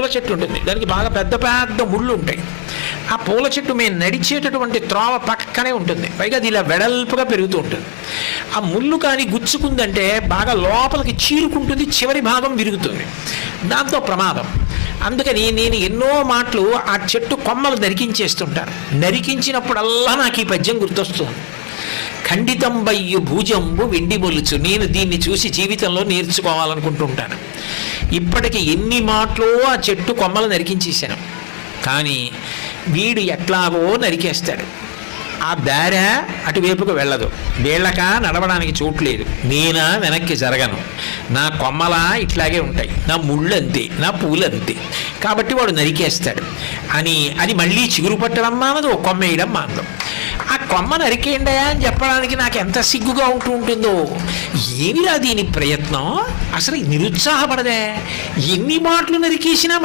పూల చెట్టు ఉంటుంది, దానికి బాగా పెద్ద పెద్ద ముళ్ళు ఉంటాయి. ఆ పూల చెట్టు మేము నడిచేటటువంటి త్రోవ పక్కనే ఉంటుంది, పైగా అది ఇలా వెడల్పుగా పెరుగుతూ ఉంటుంది. ఆ ముళ్ళు కానీ గుచ్చుకుందంటే బాగా లోపలికి చీరుకుంటుంది, చివరి భాగం విరుగుతుంది, దాంతో ప్రమాదం. అందుకని నేను ఎన్నో మాటలు ఆ చెట్టు కొమ్మలు నరికించేస్తుంటాను. నరికించినప్పుడల్లా నాకు ఈ పద్యం గుర్తొస్తుంది. ఖండితంబయ్యు భూజంబు వెండి మొలుచు. నేను దీన్ని చూసి జీవితంలో నేర్చుకోవాలనుకుంటుంటాను. ఇప్పటికి ఎన్ని మాటలు ఆ చెట్టు కొమ్మలు నరికించేశాను, కానీ వీడు ఎట్లాగో నరికేస్తాడు. ఆ దార అటువైపుకు వెళ్ళదు, వీళ్ళక నడవడానికి చోట్లేదు, నేనా వెనక్కి జరగను, నా కొమ్మలా ఇట్లాగే ఉంటాయి, నా ముళ్ళు అంతే, నా పూలు అంతే, కాబట్టి వాడు నరికేస్తాడు అని అది మళ్ళీ చిగురు పట్టడం మానదు, కొమ్మ వేయడం మానదు. ఆ కొమ్మ నరికేయండి అని చెప్పడానికి నాకు ఎంత సిగ్గుగా ఉంటుందో. ఏమిరా దీని ప్రయత్నం, అసలు నిరుత్సాహపడదే, ఎన్ని మాటలు నరికేసినా